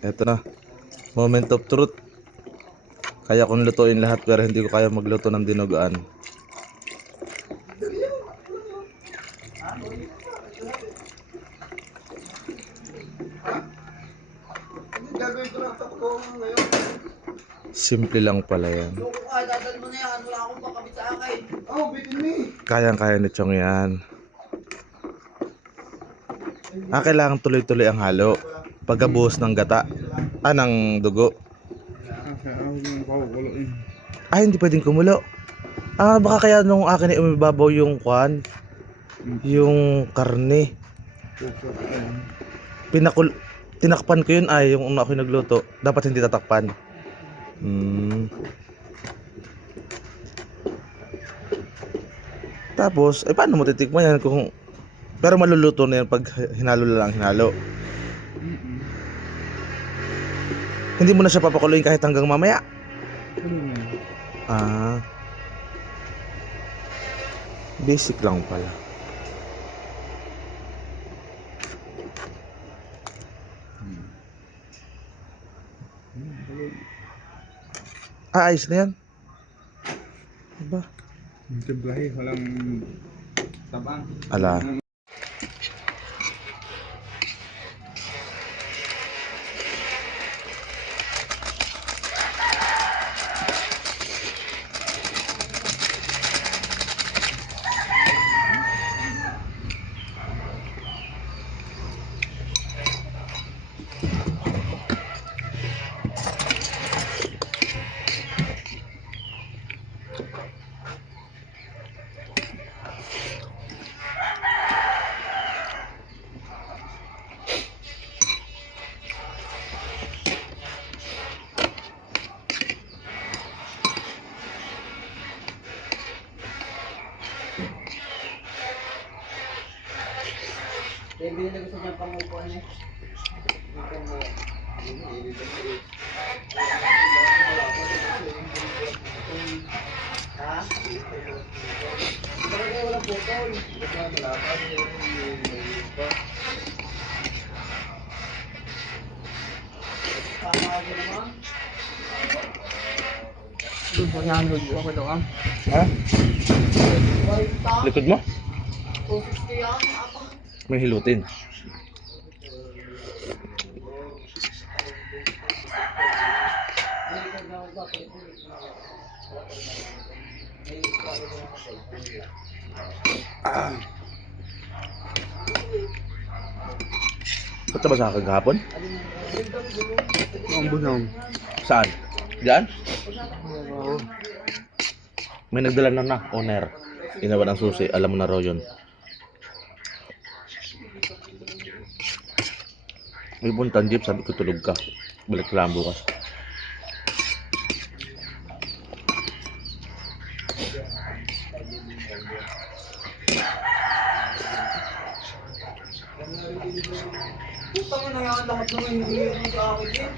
Ito na, moment of truth. Kaya kong lutuin lahat pero hindi ko kaya magluto ng dinuguan. Simple lang pala yan. Kayang-kaya ni Chong yan. Kailangan tuloy-tuloy ang halo. Pagkabuhos ng gata, ng dugo. Hindi pwedeng kumulo. Baka kaya nung akin ay umibabaw yung kwan, yung karne. Tinakpan ko yun yung una ako nagluto. Dapat hindi tatakpan. Tapos, paano mo titikman yan kung... Pero maluluto na yan pag hinalo lang hinalo. Hindi mo na siya papakuluin kahit hanggang mamaya. Basic lang pala. Ayos na yan. Diba? Timplahe, walang tabang. Ala. Binili ko sa dyan pangupuan eh. Ha? Walang putol. Pamahagi naman. Doon pa nga nag-uwa ko doon. Likod mo? 250 yan. May hilutin. Punta ba sa kagahapon? Ang bunong. Saan? Diyan? May nagdala na owner. Inawa ng susi. Alam mo na raw yun. May puntang jeep, sabi ko tulog ka. Balik ka lang bukas. Putang na nga lahat naman yung sa akin eh.